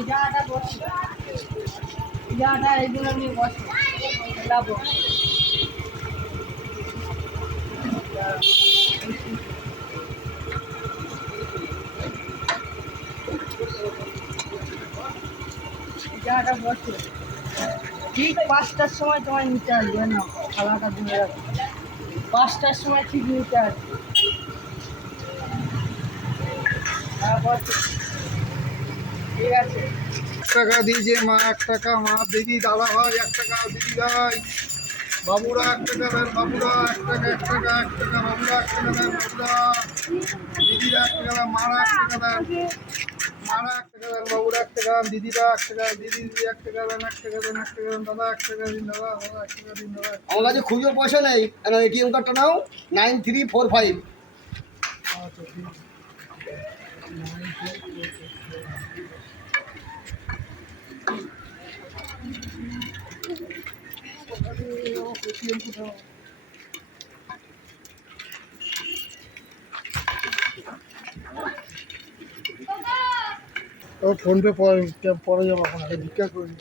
জায়গাটা এগুলো নিয়ে বসে লাবো জায়গাটা বসে। ঠিক পাঁচটার সময় তোমায় নিতে আসবে না খালাটা দিয়ে রাখো। পাঁচটার সময় ঠিক নিতে আসবে। ঠিক আছে। টাকা দিয়েছে মা, এক টাকা। মা, দিদি, দাদা ভাই, এক টাকা। দিদি ভাই, বাবুরা, এক টাকা দেন, বাবুরা, এক টাকা এক টাকা এক টাকা, বাবুরা, এক টাকা দেন, বাবুরা। দিদিরা, এক টাকা দেন, মারা, এক টাকা দেন। মারা এক টাকা দেন বাবুরা এক টাকা দেন দিদিরা এক টাকা দিদি দিদি এক টাকা দেন এক টাকা দেন এক টাকা দেন দাদা এক টাকা দিন দাদা দাদা এক টাকা দিন দাদা। আমার কাছে খুচরো পয়সা নেই। এটিএম কার্ডটা নাও নাইন থ্রি ফোর ফাইভ। আচ্ছা ঠিক আছে। ও ফোনপে পরে পরে যাব এখন, আগে ভিক্ষা করে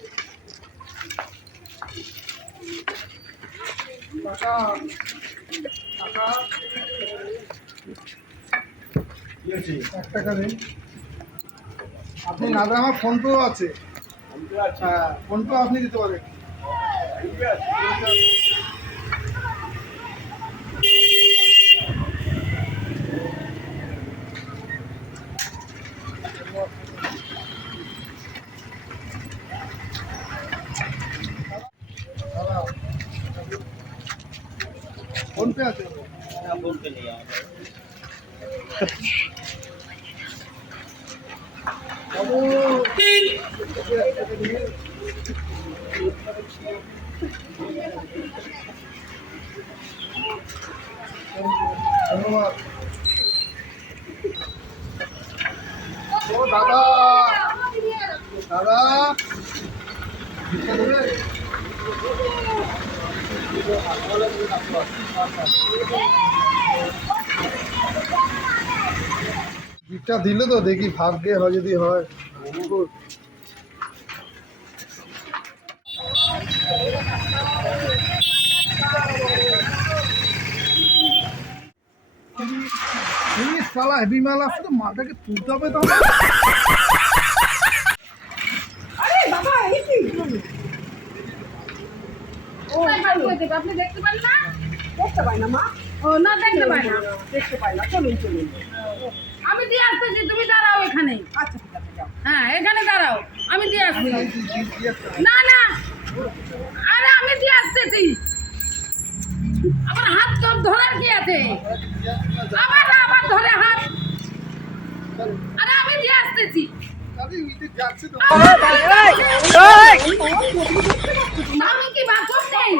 এক টাকা দিন আপনি না দেন আমার ফোনপেও আছে? হ্যাঁ ফোনপেও আপনি দিতে পারেন। ফোনপে আছে বাবু ধন্যবাদ ও দাদা দাদা ভিক্ষা দিলে তো দেখি ভাগ্যে হয় যদি হয়। শালা হেভি মাল আসছে তো তুলতে হবে তো আপনি দেখতে পান না? দেখতে পাই না মা। ও না দেখতে পাই না। দেখতে পাই না। চলুন চলুন। আমি দিয়ে আসতেছি তুমি দাঁড়াও এখানে। আচ্ছা ঠিক আছে যাও। হ্যাঁ এখানে দাঁড়াও। আমি দিয়ে আসছি। না না। আরে আমি দিয়ে আসতেছি। আমার হাত তোর ধরার কি আছে? আবার আবার ধরে হাত। আরে আমি দিয়ে আসতেছি। আমি কি বাথরুম নেই।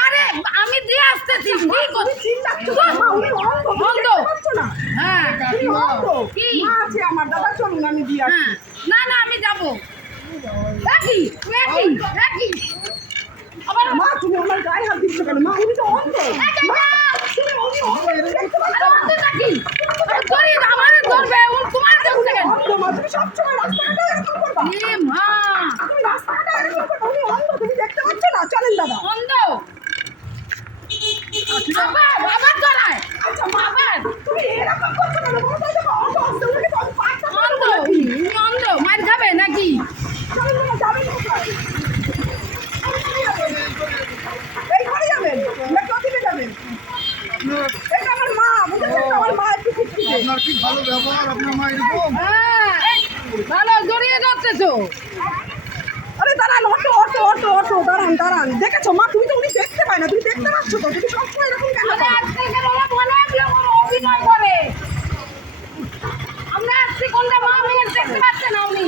আরে আমি দিয়ে আসতেছি কি করছি হ্যাঁ কি? আমার দাদা চলুন আমি দিয়ে আসি। হ্যাঁ না না আমি যাব। রাখি রাখি রাখি। আবার মা তুমি আমার গায়ে হাত দিচ্ছ কেন? মা উনি তো অন্ধ। মা, তুমি উনি অন্ধ, দেখতে পাচ্ছ আরে না? অন্ধ নাকি আরে ধরি আমারে ধরবে ও তোমার দেখতে কেন অন্ধ মা, তুমি সবসময় রাস্তাঘাটে এরকম করবা? এ মা। তুমি রাস্তাঘাটে এরকম করবা, উনি অন্ধ, তুমি দেখতে পাচ্ছ না? চলেন দাদা। অন্ধ। আবার আবার ধরায় আচ্ছা, মা, তুমি এরকম করছ কেন? বলো দেখো, অন্ধ, অন্ধ, উনি তো পাঁচটা অন্ধ। তুমি অন্ধ। মার খাবে নাকি? চলেন দাদা, যাবেন কোথায়? এই ঘরে যাবেন না কোথায় যাবেন এটা আমার মা বুঝেছেন তো? আমার মা একটু খুঁজছে আপনার কি ভালো ব্যবহার? আপনার মা এরকম? ভালো জড়িয়ে যাচ্ছে তো আরে দাঁড়ান অটো অটো অটো অটো দাঁড়ান দাঁড়ান। দেখেছ মা তুমি তো উনি দেখতে পায় না তুমি দেখতে পাচ্ছ তো? তুমি সবসময় এরকম কেন আজকালকার ওরা ওরা অভিনয় করে। আমরা কোনটা মা দেখতে না উনি?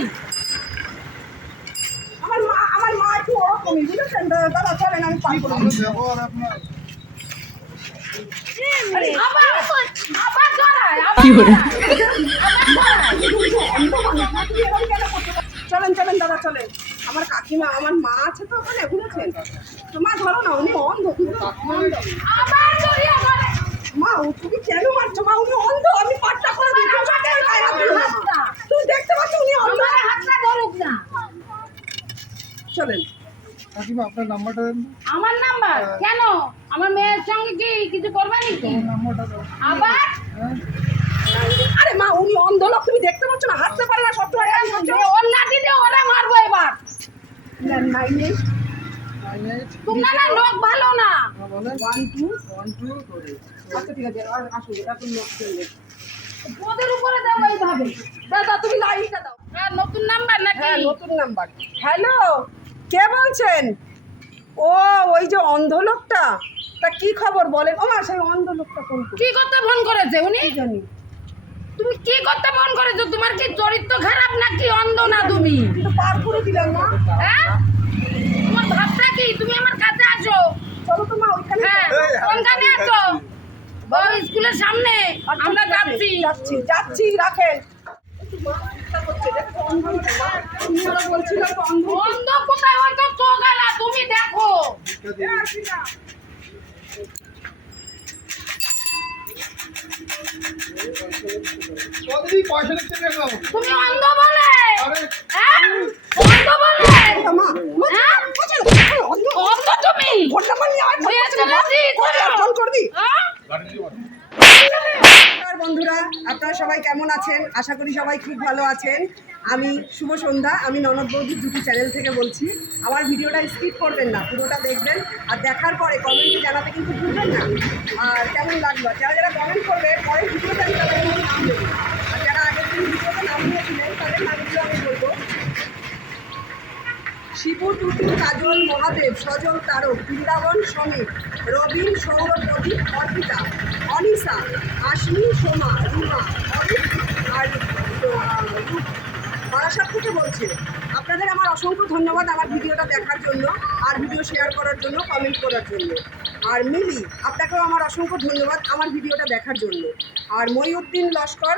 আমার মা আমার মা একটু ওরকমই বুঝেছেন? দাদা চলেন আমি পার করে ব্যবহার আপনার আরে আবার আবার জড়ায় আবার চলেন চলেন দাদা চলেন। আমার কাকিমা আমার মা আছে তো ওখানে বুঝেছেন তো মা ধরো না উনি অন্ধ মা তুমি কেন মারছো? মা উনি অন্ধ আমি পাট্টা করে তুমি দেখতে পাচ্ছ উনি অন্ধ? হাতটা ধরুক না। চলেন। কাকিমা আপনার নাম্বারটা দেন। আমার নাম্বার? কেন? আমার মেয়ের সঙ্গে কি কিছু করবে নাকি? নাম্বারটা আবার? হ্যাঁ। আরে মা উনি অন্ধ লোক তুমি দেখতে পাচ্ছ না হাঁটতে পারে না সবসময় ওর লাঠি দিয়ে ওরা মারবো এবার। তোমরা না লোক ভালো না। ওয়ান টু ওয়ান টু আচ্ছা ঠিক আছে আর আসুন এখন লোক ওদের উপরে দাও এইভাবে। দাদা তুমি লাইনটা দাও। হ্যাঁ, নতুন নাম্বার নাকি? হ্যাঁ নতুন নাম্বার। হ্যালো কে বলছেন? ও ওই যে অন্ধ লোকটা তা কি খবর বলেন? ও মা সেই অন্ধ লোকটা কোন কি করতে ফোন করেছে উনি? জানি তুমি কি করতে ফোন করেছ? তোমার কি চরিত্র খারাপ না কি অন্ধ না তুমি? কিন্তু পার করে দিলাম না হ্যাঁ? তোমার ভাবটা কি? তুমি আমার কাছে আসো চলো তো মা ওইখানে হ্যাঁ কোনখানে আছো? ও স্কুলের সামনে। আচ্ছা, আমরা যাচ্ছি। যাচ্ছি যাচ্ছি রাখেন। অন্ধ লোক, মা, তুমি ওরা বলছিলে তো অন্ধ। অন্ধ কোথায় হয়তো চোখ আলা তুমি দেখো এ, আসি না। কতদিন পয়সা লিখতে দেখো তুমি অন্ধ বলে হ্যাঁ অন্ধ বলে হ্যাঁ? অন্ধ। অন্ধ তুমি ফোন নাম্বার নিয়ে আয়, ফোন নিয়ে করছে না, মা। চলেছি, ফোন কর, চলো। ফোন করবি হ্যাঁ? নমস্কার বন্ধুরা আপনারা সবাই কেমন আছেন? আশা করি সবাই খুব ভালো আছেন। আমি শুভ সন্ধ্যা, আমি ননদ বৌদির দুটি চ্যানেল থেকে বলছি। আমার ভিডিওটা স্কিপ করবেন না, পুরোটা দেখবেন। আর দেখার পরে কমেন্টে জানাতে কিন্তু ভুলবেন না। আর কেমন লাগল? যারা যারা কমেন্ট করবে পরে ভিডিওতে আমি তাদের নাম দেবো। আর যারা আগের দিন ভিডিওতে নাম দিয়েছিলেন, তাদের নামগুলো আমি বলব। শিবু, টুটু, কাজল, মহাদেব, সজল, তারক, বৃন্দাবন, সমীর, রবীন, সৌরভ, প্রদীপ, অর্পিতা, অনিশা আশমি সোমা রুমা অরিক আর বারাসাত থেকে বলছে আপনাদের আমার অসংখ্য ধন্যবাদ আমার ভিডিওটা দেখার জন্য আর ভিডিও শেয়ার করার জন্য কমেন্ট করার জন্য। আর মিলি, আপনাকেও আমার অসংখ্য ধন্যবাদ আমার ভিডিওটা দেখার জন্য। আর মহিউদ্দিন লস্কর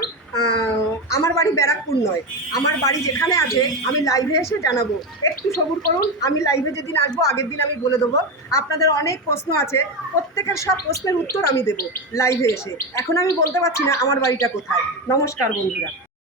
আমার বাড়ি ব্যারাকপুর নয়। আমার বাড়ি যেখানে আছে, আমি লাইভে এসে জানাব। একটু সবুর করুন, আমি লাইভে যেদিন আসব, আগের দিন আমি বলে দেবো। আপনাদের অনেক প্রশ্ন আছে, প্রত্যেকের সব প্রশ্নের উত্তর আমি দেবো লাইভে এসে। এখন আমি বলতে পারছি না আমার বাড়িটা কোথায়। নমস্কার বন্ধুরা।